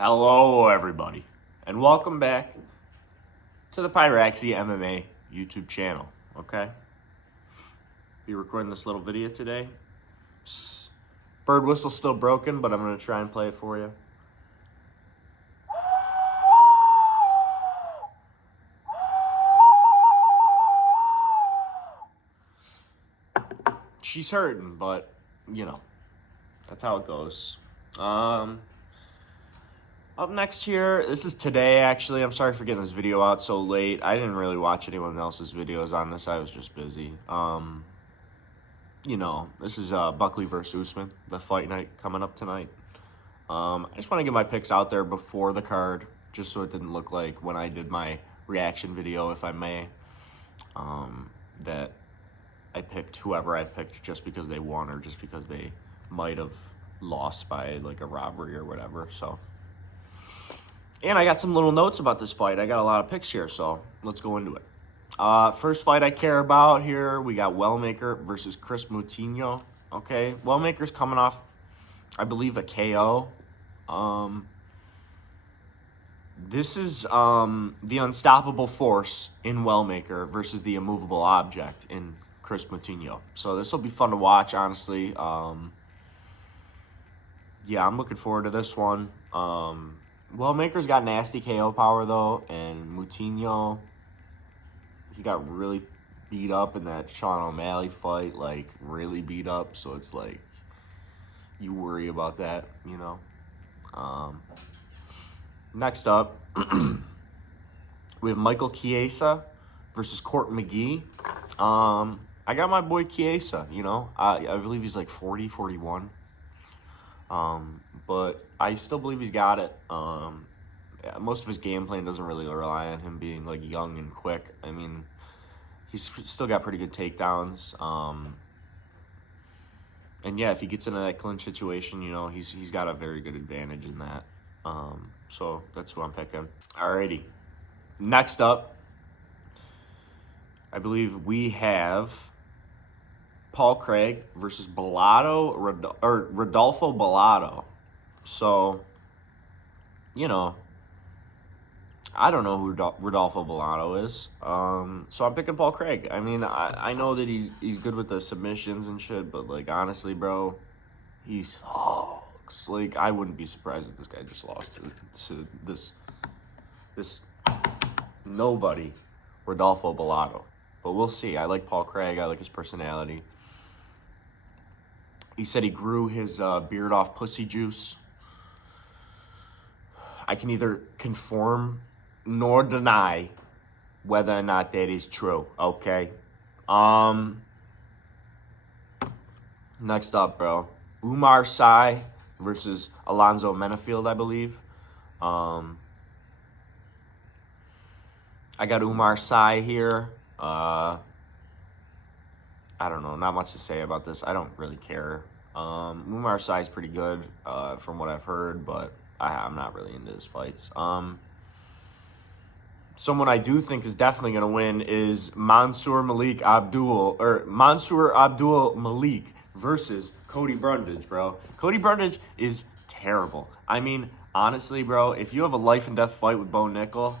Hello, everybody, and welcome back to the Pyraxy MMA YouTube channel, okay? Be recording this little video today. Bird whistle's still broken, but I'm going to try and play it for you. She's hurting, but, you know, that's how it goes. Up next here, this is today, actually. I'm sorry for getting this video out so late. I didn't really watch anyone else's videos on this. I was just busy. This is Buckley versus Usman, the fight night coming up tonight. I just want to get my picks out there before the card, just so it didn't look like when I did my reaction video, if I may, that I picked whoever I picked just because they won or just because they might have lost by, like, a robbery or whatever, so... And I got some little notes about this fight. I got a lot of picks here, so let's go into it. First fight I care about here, we got Wellmaker versus Chris Moutinho. Okay, Wellmaker's coming off, I believe, a KO. This is the unstoppable force in Wellmaker versus the immovable object in Chris Moutinho. So this will be fun to watch, honestly. Yeah, I'm looking forward to this one. Wellmaker's got nasty KO power, though, and Moutinho, he got really beat up in that Sean O'Malley fight, like, really beat up, so it's like, you worry about that, you know. Next up, we have Michael Chiesa versus Court McGee. I got my boy Chiesa, you know. I believe he's like 40, 41. But I still believe he's got it. Most of his game plan doesn't really rely on him being, like, young and quick. I mean, he's still got pretty good takedowns. And yeah, if he gets into that clinch situation, you know, he's got a very good advantage in that. So that's who I'm picking. Alrighty. Next up, I believe we have Paul Craig versus Rodolfo Bellato. So, you know, I don't know who Rodolfo Bellato is. So I'm picking Paul Craig. I mean, I know that he's good with the submissions and shit, but, like, honestly, bro, he sucks. Like, I wouldn't be surprised if this guy just lost to this nobody, Rodolfo Bellato. But we'll see. I like Paul Craig. I like his personality. He said he grew his beard off pussy juice. I can neither conform nor deny whether or not that is true, okay? Next up, bro. Umar Sy versus Alonzo Menafield, I believe. I got Umar Sy here. I don't know, not much to say about this. I don't really care. Umar Sy is pretty good from what I've heard, but I'm not really into his fights. Someone I do think is definitely going to win is Mansour Abdul Malik versus Cody Brundage, bro. Cody Brundage is terrible. I mean, honestly, bro, if you have a life and death fight with Bo Nickel,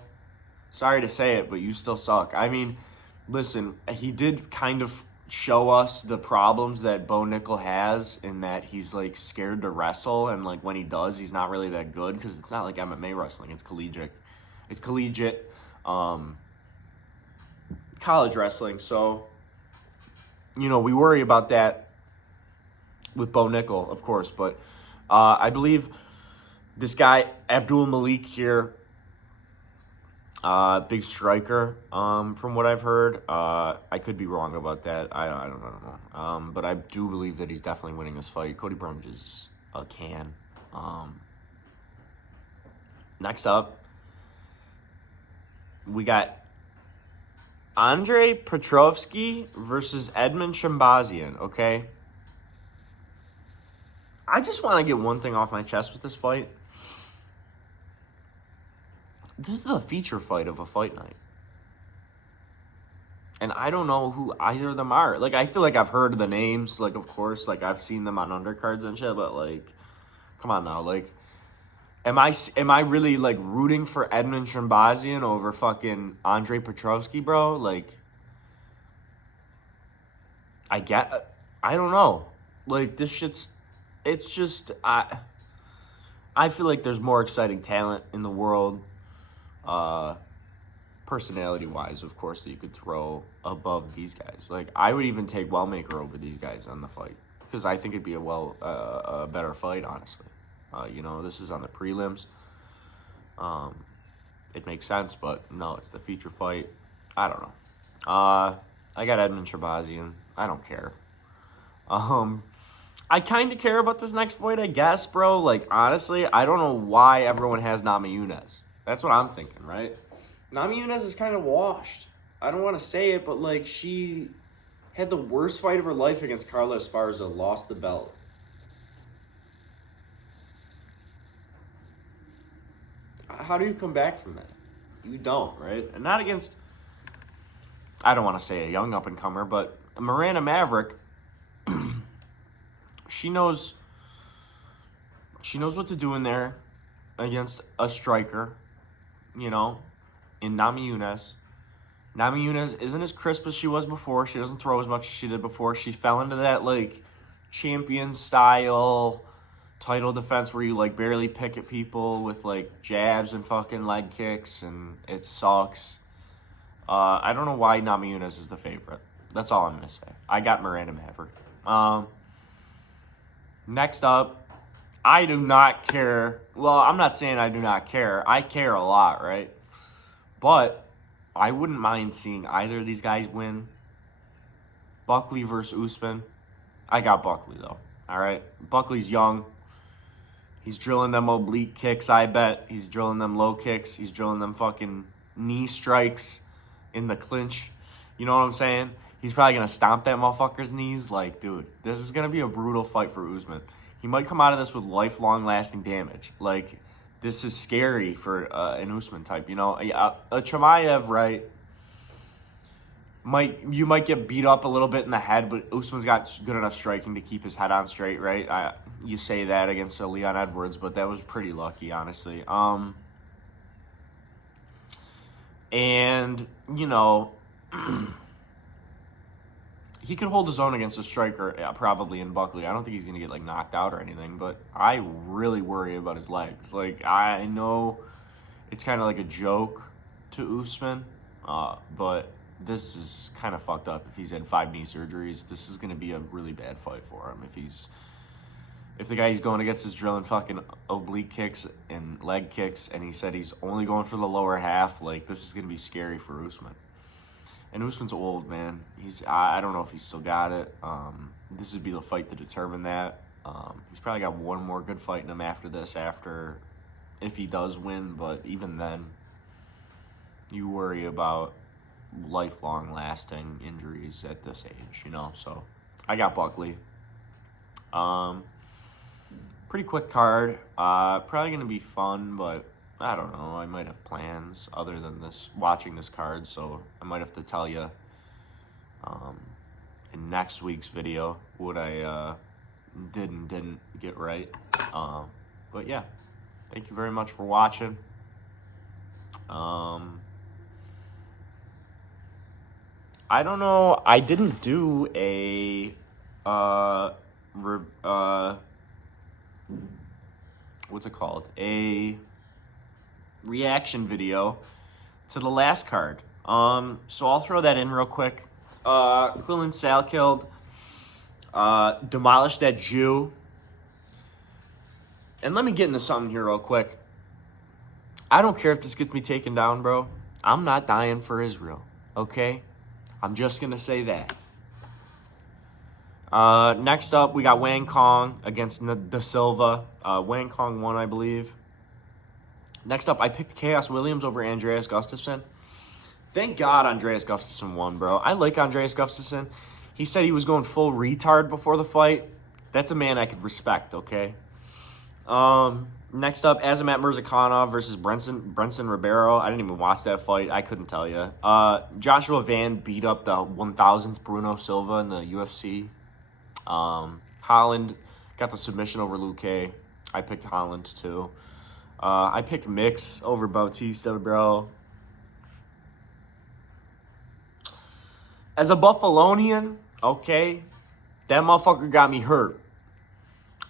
sorry to say it, but you still suck. I mean, listen, he did kind of show us the problems that Bo Nickel has in that he's, like, scared to wrestle, and, like, when he does, he's not really that good because it's not like MMA wrestling. It's collegiate. It's collegiate college wrestling. So, you know, we worry about that with Bo Nickel, of course. But I believe this guy, Abdul Malik here, big striker, from what I've heard. I could be wrong about that. I don't know. But I do believe that he's definitely winning this fight. Cody Brundage is a can. Next up, we got Andre Petrovsky versus Edmund Shembazian, okay? I just want to get one thing off my chest with this fight. This is the feature fight of a fight night. And I don't know who either of them are. Like, I feel like I've heard the names, like, of course, like, I've seen them on undercards and shit, but, like, come on now, like, Am I really like rooting for Edmund Shembazian over fucking Andre Petrovsky, bro? Like, I don't know. Like, this shit's, it's just, I feel like there's more exciting talent in the world, personality-wise, of course, that you could throw above these guys. Like, I would even take Wellmaker over these guys on the fight because I think it'd be a better fight, honestly. This is on the prelims. It makes sense, but no, it's the feature fight. I don't know. I got Edmund Shahbazian. I don't care. I kind of care about this next fight, I guess, bro. Like, honestly, I don't know why everyone has Namajunas. That's what I'm thinking, right? Namajunas is kind of washed. I don't want to say it, but, like, she had the worst fight of her life against Carla Esparza, lost the belt. How do you come back from that? You don't, right? And not against, I don't want to say a young up-and-comer, but Miranda Maverick, she knows what to do in there against a striker, in Namajunas. Namajunas isn't as crisp as she was before. She doesn't throw as much as she did before. She fell into that, like, champion-style title defense where you, like, barely pick at people with, like, jabs and fucking leg kicks, and it sucks. I don't know why Namajunas is the favorite. That's all I'm going to say. I got Miranda Maverick. Next up, I do not care. Well, I'm not saying I do not care. I care a lot, right? But I wouldn't mind seeing either of these guys win. Buckley versus Usman. I got Buckley, though. All right? Buckley's young. He's drilling them oblique kicks, I bet. He's drilling them low kicks. He's drilling them fucking knee strikes in the clinch. You know what I'm saying? He's probably going to stomp that motherfucker's knees. Like, dude, this is going to be a brutal fight for Usman. He might come out of this with lifelong lasting damage. Like, this is scary for an Usman type, A Chimaev, right, you might get beat up a little bit in the head, but Usman's got good enough striking to keep his head on straight, right? You say that against Leon Edwards, but that was pretty lucky, honestly. He could hold his own against a striker, probably in Buckley. I don't think he's going to get, like, knocked out or anything, but I really worry about his legs. Like, I know it's kind of like a joke to Usman, but this is kind of fucked up. If he's had 5 knee surgeries, this is going to be a really bad fight for him. If the guy he's going against is drilling fucking oblique kicks and leg kicks, and he said he's only going for the lower half, like, this is going to be scary for Usman. And Usman's old, man. I don't know if he's still got it. This would be the fight to determine that. He's probably got one more good fight in him after this, if he does win. But even then, you worry about lifelong lasting injuries at this age, So I got Buckley. Pretty quick card. Probably going to be fun, but I don't know. I might have plans other than watching this card, so I might have to tell you in next week's video what I did and didn't get right. But yeah, thank you very much for watching. I don't know. I didn't do a what's it called? A reaction video to the last card. So I'll throw that in real quick. Quillan Salkeld demolished that Jew. And let me get into something here real quick. I don't care if this gets me taken down, bro. I'm not dying for Israel, okay? I'm just going to say that. Next up, we got Wang Kong against Da Silva. Wang Kong won, I believe. Next up, I picked Chaos Williams over Andreas Gustafsson. Thank God Andreas Gustafsson won, bro. I like Andreas Gustafsson. He said he was going full retard before the fight. That's a man I could respect, okay? Next up, Azamat Murzakanov versus Brenson Ribeiro. I didn't even watch that fight. I couldn't tell you. Joshua Van beat up the 1000th Bruno Silva in the UFC. Holland got the submission over Luque. I picked Holland, too. I picked Mix over Bautista, bro. As a Buffalonian, okay, that motherfucker got me hurt.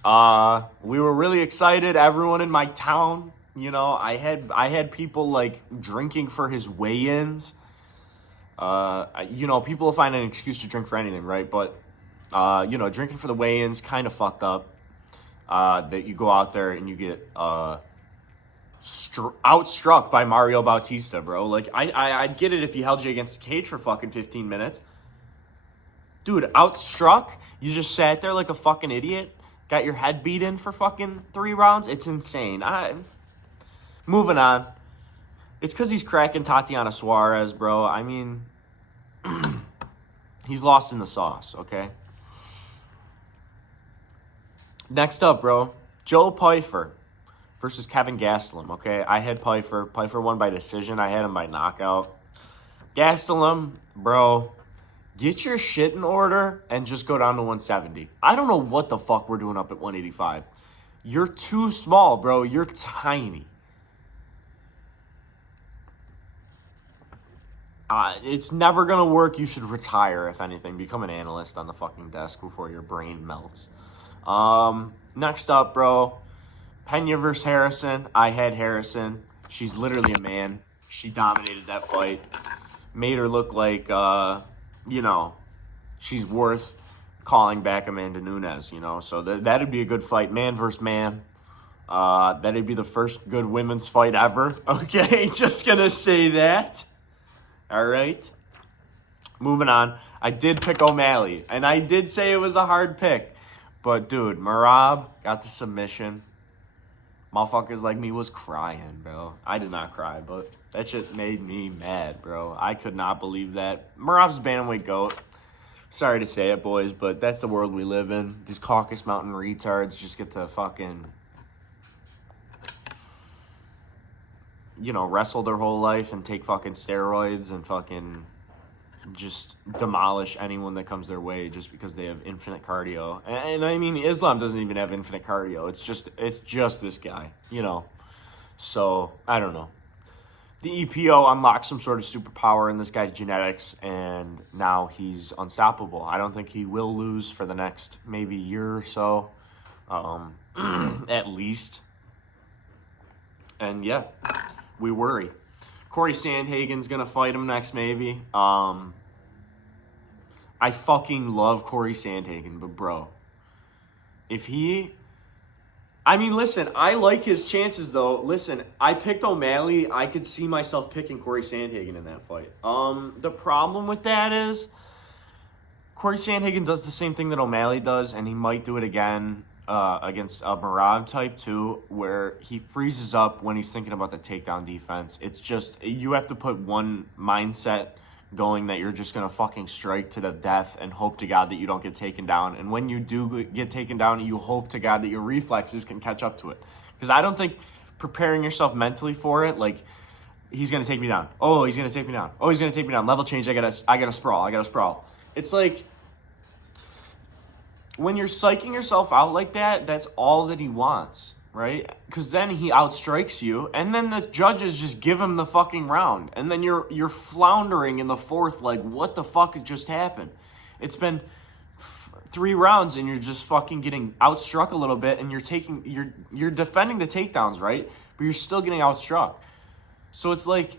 We were really excited. Everyone in my town, you know, I had people like drinking for his weigh-ins. You know, people will find an excuse to drink for anything, right? But you know, drinking for the weigh-ins kind of fucked up. That you go out there and you get outstruck by Mario Bautista, bro. Like I'd get it if he held you against the cage for fucking 15 minutes. Dude, outstruck? You just sat there like a fucking idiot? Got your head beat in for fucking 3 rounds? It's insane. Moving on. It's because he's cracking Tatiana Suarez, bro. I mean, he's lost in the sauce, okay? Next up, bro. Joe Pyfer versus Kevin Gastelum, okay? I had Pyfer. Pyfer won by decision. I had him by knockout. Gastelum, bro, get your shit in order and just go down to 170. I don't know what the fuck we're doing up at 185. You're too small, bro. You're tiny. It's never going to work. You should retire, if anything. Become an analyst on the fucking desk before your brain melts. Next up, bro. Pena versus Harrison. I had Harrison. She's literally a man. She dominated that fight. Made her look like, you know, she's worth calling back Amanda Nunes, you know. So that'd be a good fight. Man versus man. That'd be the first good women's fight ever. Okay, just going to say that. All right. Moving on. I did pick O'Malley, and I did say it was a hard pick. But, dude, Merab got the submission. Motherfuckers like me was crying, bro. I did not cry, but that shit made me mad, bro. I could not believe that. Merab's bantamweight GOAT. Sorry to say it, boys, but that's the world we live in. These Caucasus Mountain retards just get to fucking, you know, wrestle their whole life and take fucking steroids and fucking just demolish anyone that comes their way just because they have infinite cardio. And I mean, Islam doesn't even have infinite cardio. It's just this guy, you know. So, I don't know. The EPO unlocked some sort of superpower in this guy's genetics, and now he's unstoppable. I don't think he will lose for the next maybe year or so, at least. And yeah, we worry. Corey Sandhagen's going to fight him next, maybe. I fucking love Corey Sandhagen, but bro, if he... I mean, listen, I like his chances, though. Listen, I picked O'Malley. I could see myself picking Corey Sandhagen in that fight. The problem with that is Corey Sandhagen does the same thing that O'Malley does, and he might do it again against a Merab type too, where he freezes up when he's thinking about the takedown defense. It's just, you have to put one mindset going that you're just going to fucking strike to the death and hope to God that you don't get taken down. And when you do get taken down, you hope to God that your reflexes can catch up to it. Because I don't think preparing yourself mentally for it, like, he's going to take me down. Oh, he's going to take me down. Oh, he's going to take me down. Level change. I got to sprawl. It's like, when you're psyching yourself out like that, that's all that he wants, right? Because then he outstrikes you, and then the judges just give him the fucking round. And then you're floundering in the fourth, like, what the fuck just happened? It's been 3 rounds, and you're just fucking getting outstruck a little bit, and you're defending the takedowns, right? But you're still getting outstruck. So it's like,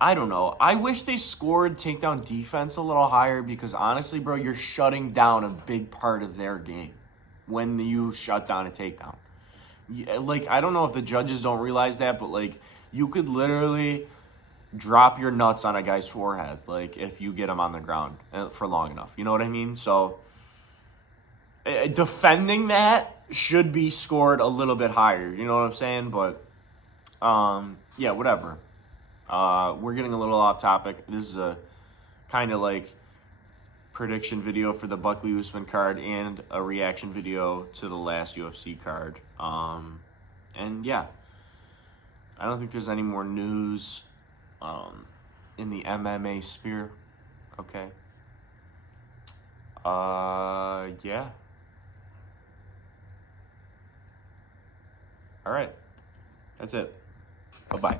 I don't know. I wish they scored takedown defense a little higher because, honestly, bro, you're shutting down a big part of their game when you shut down a takedown. Like, I don't know if the judges don't realize that, but, like, you could literally drop your nuts on a guy's forehead, like, if you get him on the ground for long enough. You know what I mean? So, defending that should be scored a little bit higher. You know what I'm saying? But, yeah, whatever. We're getting a little off topic. This is a kind of like prediction video for the Buckley Usman card and a reaction video to the last UFC card. And yeah, I don't think there's any more news in the MMA sphere. Okay. Yeah. All right. That's it. Bye-bye.